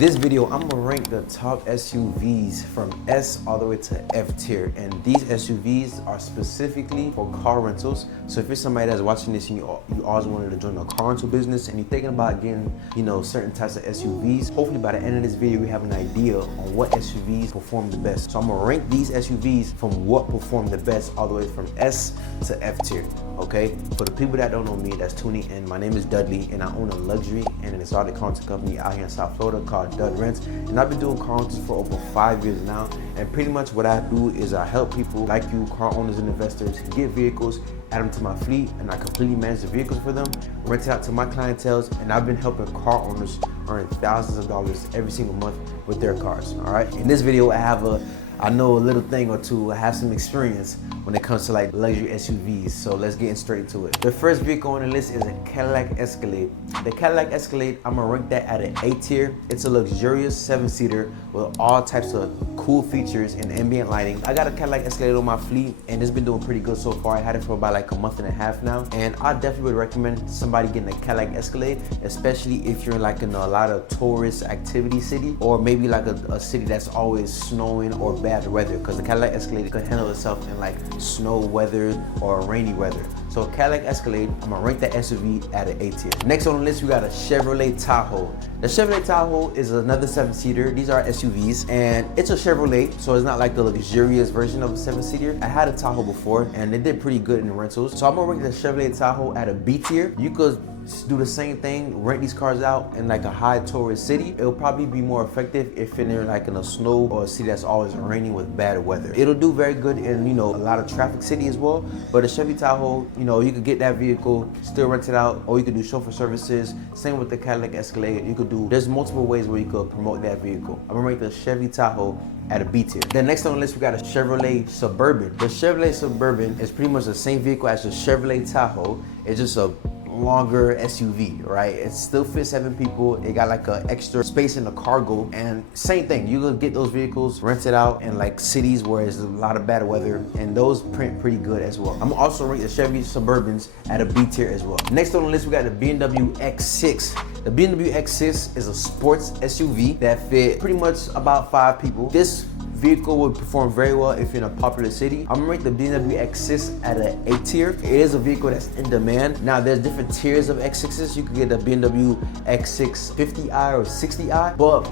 this video, I'm gonna rank the top SUVs from S all the way to F tier. And these SUVs are specifically for car rentals. So if you're somebody that's watching this and you always wanted to join a car rental business and you're thinking about getting, certain types of SUVs, hopefully by the end of this video, we have an idea on what SUVs perform the best. So I'm gonna rank these SUVs from what perform the best all the way from S to F tier, okay? For the people that don't know me, that's tuning in, my name is Dudley and I own a luxury and an exotic car rental company out here in South Florida called Dud Rents. And I've been doing car rentals for over 5 years now. And pretty much what I do is I help people like you, car owners and investors, get vehicles, add them to my fleet, and I completely manage the vehicles for them, rent it out to my clientele, and I've been helping car owners earn thousands of dollars every single month with their cars, all right? In this video, I know a little thing or two. I have some experience when it comes to like luxury SUVs. So let's get straight to it. The first vehicle on the list is a Cadillac Escalade. The Cadillac Escalade, I'm gonna rank that at an A tier. It's a luxurious 7-seater with all types of cool features and ambient lighting. I got a Cadillac Escalade on my fleet and it's been doing pretty good so far. I had it for about like a month and a half now. And I definitely would recommend somebody getting a Cadillac Escalade, especially if you're like in a lot of tourist activity city, or maybe like a city that's always snowing or bad weather, because the Cadillac Escalade could handle itself in like snow weather or rainy weather. So Cadillac Escalade, I'm gonna rank that SUV at an A tier. Next on the list, we got a Chevrolet Tahoe. The Chevrolet Tahoe is another 7-seater. These are SUVs, and it's a Chevrolet, so it's not like the luxurious version of a 7-seater. I had a Tahoe before, and it did pretty good in the rentals. So I'm gonna rank the Chevrolet Tahoe at a B tier. You could do the same thing, rent these cars out in like a high tourist city. It'll probably be more effective if you're like in a snow or a city that's always raining with bad weather. It'll do very good in, a lot of traffic city as well. But a Chevy Tahoe, you could get that vehicle, still rent it out, or you could do chauffeur services. Same with the Cadillac Escalade. There's multiple ways where you could promote that vehicle. I'm gonna rank the Chevy Tahoe at a B tier. Then next on the list, we got a Chevrolet Suburban. The Chevrolet Suburban is pretty much the same vehicle as the Chevrolet Tahoe. It's just a longer SUV, right? It still fits 7 people. It got like an extra space in the cargo, and same thing, you could get those vehicles, rent it out in like cities where there's a lot of bad weather, and those print pretty good as well. I'm also ranking the Chevy Suburbans at a B tier as well. Next on the list, we got the BMW X6. The BMW X6 is a sports SUV that fit pretty much about 5 people. This vehicle would perform very well if you're in a popular city. I'm gonna rate the BMW X6 at an A tier. It is a vehicle that's in demand. Now there's different tiers of X6s. You could get the BMW X6 50i or 60i, but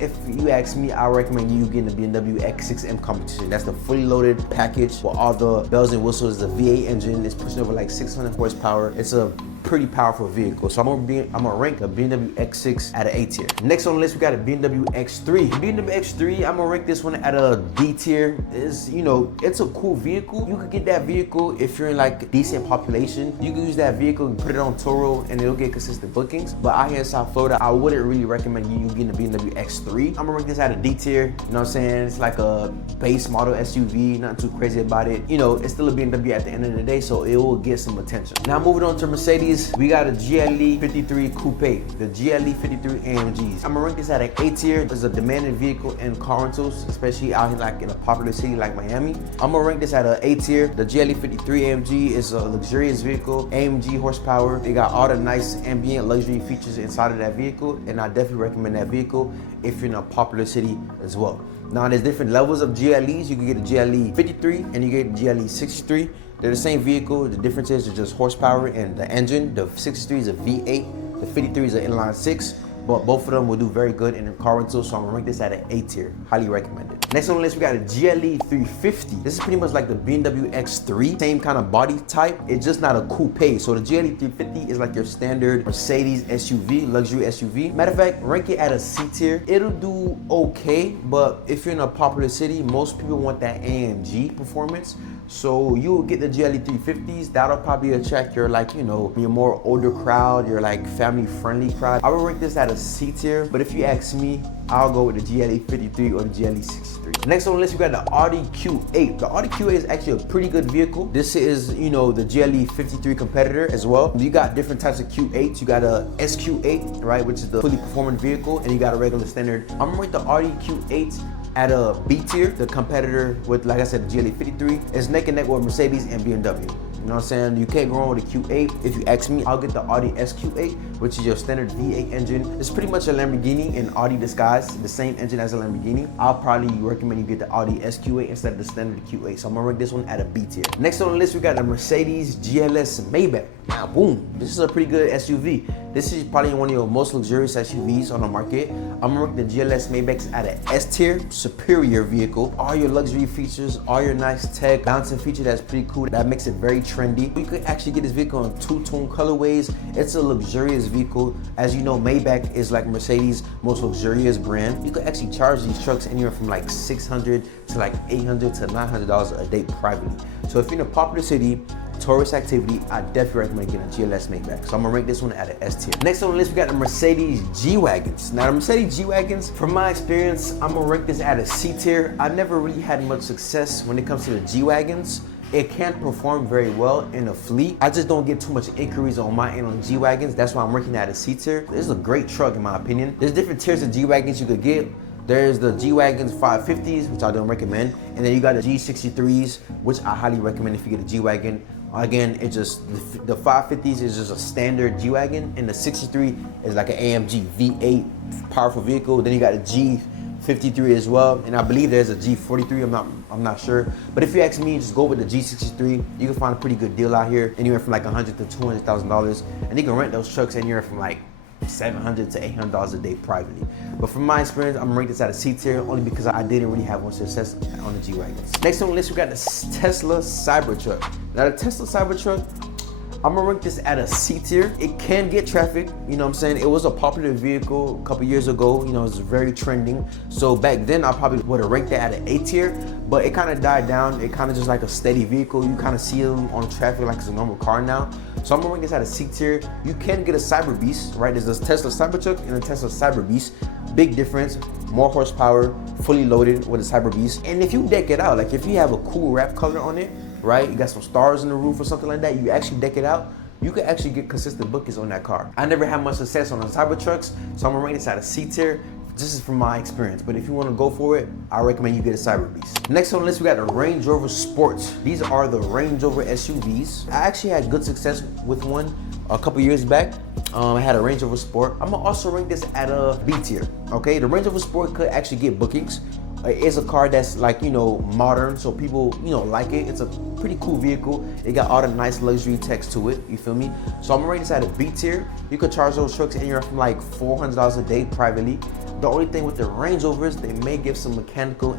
if you ask me, I recommend you getting the BMW X6M Competition. That's the fully loaded package with all the bells and whistles. The V8 engine is pushing over like 600 horsepower. It's a pretty powerful vehicle. So I'm gonna rank a BMW X6 at an A tier. Next on the list, we got a BMW X3. The BMW X3, I'm gonna rank this one at a D tier. It's a cool vehicle. You could get that vehicle if you're in like a decent population. You can use that vehicle and put it on Turo and it'll get consistent bookings. But out here in South Florida, I wouldn't really recommend you getting the BMW X3. I'm gonna rank this at a D tier. You know what I'm saying? It's like a base model SUV, nothing too crazy about it. It's still a BMW at the end of the day, so it will get some attention. Now moving on to Mercedes, we got a GLE 53 Coupe, the GLE 53 AMGs. I'm gonna rank this at an A tier. It's a demanding vehicle in car rentals, especially out here like in a popular city like Miami. I'm gonna rank this at an A tier. The GLE 53 AMG is a luxurious vehicle, AMG horsepower. They got all the nice ambient luxury features inside of that vehicle, and I definitely recommend that vehicle if you're in a popular city as well. Now there's different levels of GLEs. You can get a GLE 53 and you get a GLE 63. They're the same vehicle. The difference is just horsepower and the engine. The 63 is a V8. The 53 is an inline 6. But both of them will do very good in the car rental, so I'm gonna rank this at an A tier. Highly recommended. Next on the list, we got a GLE 350. This is pretty much like the BMW X3, same kind of body type. It's just not a coupe. So the GLE 350 is like your standard Mercedes SUV, luxury SUV. Matter of fact, rank it at a C tier. It'll do okay, but if you're in a popular city, most people want that AMG performance. So you will get the GLE 350s. That'll probably attract your your more older crowd, your like family friendly crowd. I would rank this at a C tier, but if you ask me, I'll go with the GLE 53 or the GLE 63. Next on the list, we got the Audi Q8. The Audi Q8 is actually a pretty good vehicle. This is, the GLE 53 competitor as well. You got different types of Q8s. You got a SQ8, right, which is the fully performant vehicle, and you got a regular standard. I'm gonna rate the Audi Q8 at a B tier. The competitor with, like I said, the GLE 53 is neck and neck with Mercedes and BMW. You know what I'm saying? You can't go wrong with a Q8. If you ask me, I'll get the Audi SQ8, which is your standard V8 engine. It's pretty much a Lamborghini in Audi disguise, the same engine as a Lamborghini. I'll probably recommend you get the Audi SQ8 instead of the standard Q8. So I'm gonna rank this one at a B tier. Next on the list, we got the Mercedes GLS Maybach. Now, boom, this is a pretty good SUV. This is probably one of your most luxurious SUVs on the market. I'm gonna rank the GLS Maybachs at an S tier, superior vehicle. All your luxury features, all your nice tech, bouncing feature that's pretty cool. That makes it very trendy. You could actually get this vehicle in two-tone colorways. It's a luxurious vehicle. As you know, Maybach is like Mercedes' most luxurious brand. You could actually charge these trucks anywhere from like $600 to like $800 to $900 a day privately. So if you're in a popular city, tourist activity, I definitely recommend getting a GLS Maybach. So I'm gonna rank this one at an S tier. Next on the list, we got the Mercedes G-Wagons. Now the Mercedes G-Wagons, from my experience, I'm gonna rank this at a C tier. I never really had much success when it comes to the G-Wagons. It can perform very well in a fleet. I just don't get too much inquiries on my end on G-Wagons. That's why I'm ranking at a C tier. This is a great truck in my opinion. There's different tiers of G-Wagons you could get. There's the G-Wagons 550s, which I don't recommend. And then you got the G63s, which I highly recommend if you get a G-Wagon. Again, it just, the 550s is just a standard G-Wagon, and the 63 is like an AMG V8 powerful vehicle. Then you got a G53 as well, and I believe there's a G43, I'm not sure. But if you ask me, just go with the G63. You can find a pretty good deal out here, anywhere from like $100,000 to $200,000. And you can rent those trucks anywhere from like $700 to $800 a day privately. But from my experience, I'm gonna rank this at a C tier only because I didn't really have much success on the G-Wagons. Next on the list, we got the Tesla Cybertruck. Now the Tesla Cybertruck, I'm gonna rank this at a C tier. It can get traffic, you know what I'm saying? It was a popular vehicle a couple years ago, you know, it was very trending. So back then, I probably would have ranked that at an A tier, but it kind of died down. It kind of just like a steady vehicle. You kind of see them on traffic like it's a normal car now. So I'm gonna rank this at a C tier. You can get a Cyber Beast, right? There's a Tesla Cybertruck and a Tesla Cyber Beast. Big difference, more horsepower, fully loaded with a Cyber Beast. And if you deck it out, like if you have a cool wrap color on it, right? You got some stars in the roof or something like that, you actually deck it out, you could actually get consistent bookings on that car. I never had much success on the Cybertrucks, so I'm gonna rank this at a C tier. This is from my experience, but if you wanna go for it, I recommend you get a Cyber Beast. Next on the list, we got the Range Rover Sports. These are the Range Rover SUVs. I actually had good success with one a couple years back. I had a Range Rover Sport. I'm gonna also rank this at a B tier, okay? The Range Rover Sport could actually get bookings. It's a car that's like, you know, modern, so people, you know, like it. It's a pretty cool vehicle. It got all the nice luxury text to it, you feel me? So I'm gonna rate this at a B tier. You could charge those trucks anywhere from like $400 a day privately. The only thing with the Range Rovers, they may give some mechanical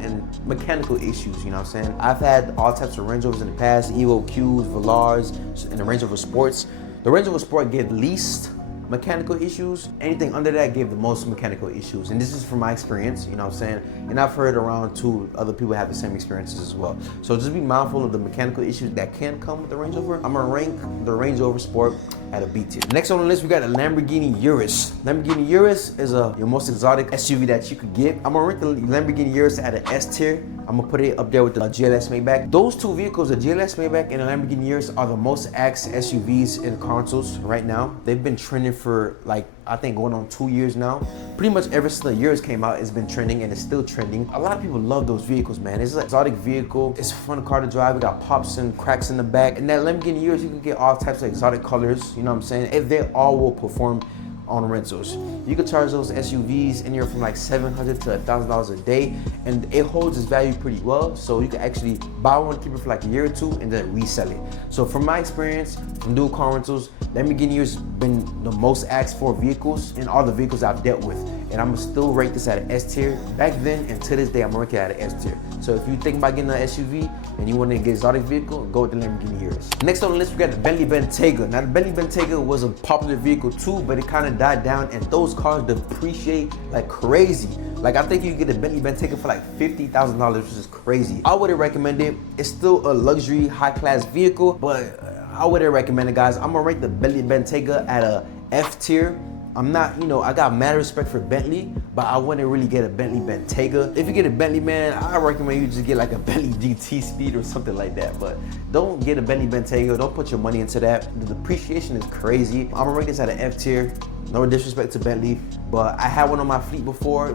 issues, you know what I'm saying? I've had all types of Range Rovers in the past, Evo Qs, Velars, and the Range Rover Sports. The Range Rover Sport gave least mechanical issues. Anything under that gave the most mechanical issues. And this is from my experience, you know what I'm saying? And I've heard around two other people have the same experiences as well. So just be mindful of the mechanical issues that can come with the Range Rover. I'm gonna rank the Range Rover Sport at a B tier. Next on the list, we got a Lamborghini Urus. Lamborghini Urus is your most exotic SUV that you could get. I'm gonna rank the Lamborghini Urus at an S tier. I'm gonna put it up there with the GLS Maybach. Those two vehicles, the GLS Maybach and the Lamborghini Urus, are the most asked SUVs in consoles right now. They've been trending for like, I think going on 2 years now. Pretty much ever since the Urus came out, it's been trending and it's still trending. A lot of people love those vehicles, man. It's an exotic vehicle. It's a fun car to drive. It got pops and cracks in the back. And that Lamborghini Urus, you can get all types of exotic colors, you know what I'm saying? If they all will perform on rentals. You could charge those SUVs anywhere from like $700 to $1,000 a day, and it holds its value pretty well. So you can actually buy one, keep it for like a year or two, and then resell it. So from my experience from doing car rentals, Lamborghini has been the most asked for vehicles in all the vehicles I've dealt with, and I'm gonna still rate this at an S tier. Back then and to this day, I'm gonna rank it at an S tier. So if you think about getting an SUV and you want to get an exotic vehicle, go with the Lamborghini Urus. Next on the list, we got the Bentley Bentayga. Now the Bentley Bentayga was a popular vehicle too, but it kind of died down, and those cars depreciate like crazy. Like I think you can get a Bentley Bentayga for like $50,000, which is crazy. I wouldn't recommend it. It's still a luxury, high-class vehicle, but I wouldn't recommend it, guys. I'm gonna rate the Bentley Bentayga at a F tier. I'm not, you know, I got mad respect for Bentley, but I wouldn't really get a Bentley Bentayga. If you get a Bentley, man, I recommend you just get like a Bentley GT Speed or something like that. But don't get a Bentley Bentayga. Don't put your money into that. The depreciation is crazy. I'm gonna rate this at an F tier. No disrespect to Bentley, but I had one on my fleet before.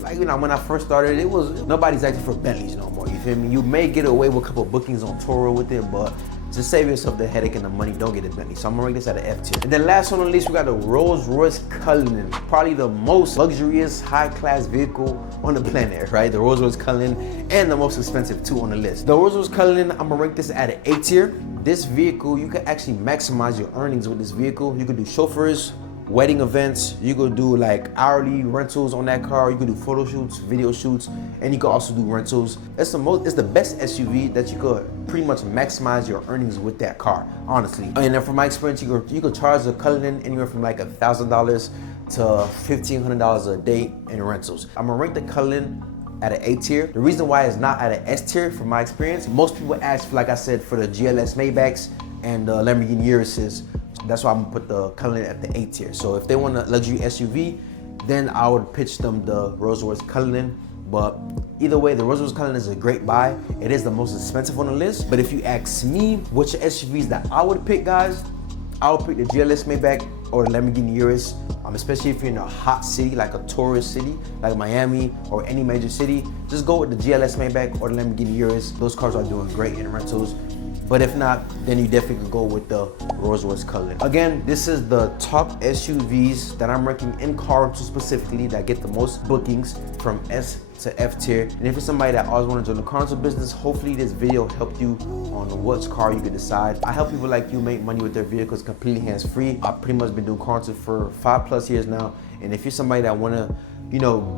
Like, you know, when I first started, nobody's asking for Bentleys no more. You feel me? You may get away with a couple bookings on Toro with it, but Just save yourself the headache and the money. Don't get a Bentley. So I'm gonna rate this at an F tier. And then last on the list, we got the Rolls-Royce Cullinan. Probably the most luxurious, high-class vehicle on the planet, right? The Rolls-Royce Cullinan, and the most expensive too on the list. The Rolls-Royce Cullinan, I'm gonna rank this at an A tier. This vehicle, you can actually maximize your earnings with this vehicle. You could do chauffeurs, wedding events, you could do like hourly rentals on that car, you could do photo shoots, video shoots, and you could also do rentals. It's the best SUV that you could pretty much maximize your earnings with that car, honestly. And then from my experience, you could charge the Cullinan anywhere from like $1,000 to $1,500 a day in rentals. I'm gonna rank the Cullinan at an A tier. The reason why it's not at an S tier, from my experience, most people ask, like I said, for the GLS Maybachs and the Lamborghini Urises. That's why I'm gonna put the Cullinan at the A tier. So if they want a luxury SUV, then I would pitch them the Rolls-Royce Cullinan. But either way, the Rolls-Royce Cullinan is a great buy. It is the most expensive on the list. But if you ask me which SUVs that I would pick, guys, I would pick the GLS Maybach or the Lamborghini Urus. Especially if you're in a hot city, like a tourist city, like Miami or any major city, just go with the GLS Maybach or the Lamborghini Urus. Those cars are doing great in rentals. But if not, then you definitely could go with the Rolls-Royce Cullinan. Again, this is the top SUVs that I'm ranking in car rentals specifically that get the most bookings from S to F tier. And if you're somebody that always want to join the car rental business, hopefully this video helped you on which car you could decide. I help people like you make money with their vehicles completely hands-free. I've pretty much been doing car rental for 5+ years now. And if you're somebody that want to,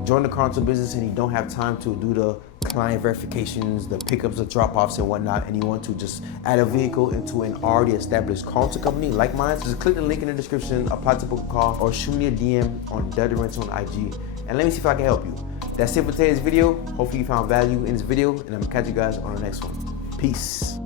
join the car rental business and you don't have time to do the client verifications, the pickups, the drop-offs and whatnot, and you want to just add a vehicle into an already established car rental company like mine, just click the link in the description, apply to book a call, or shoot me a DM on Dud Rents on IG, and let me see if I can help you. That's it for today's video. Hopefully you found value in this video, and I'm gonna catch you guys on the next one. Peace.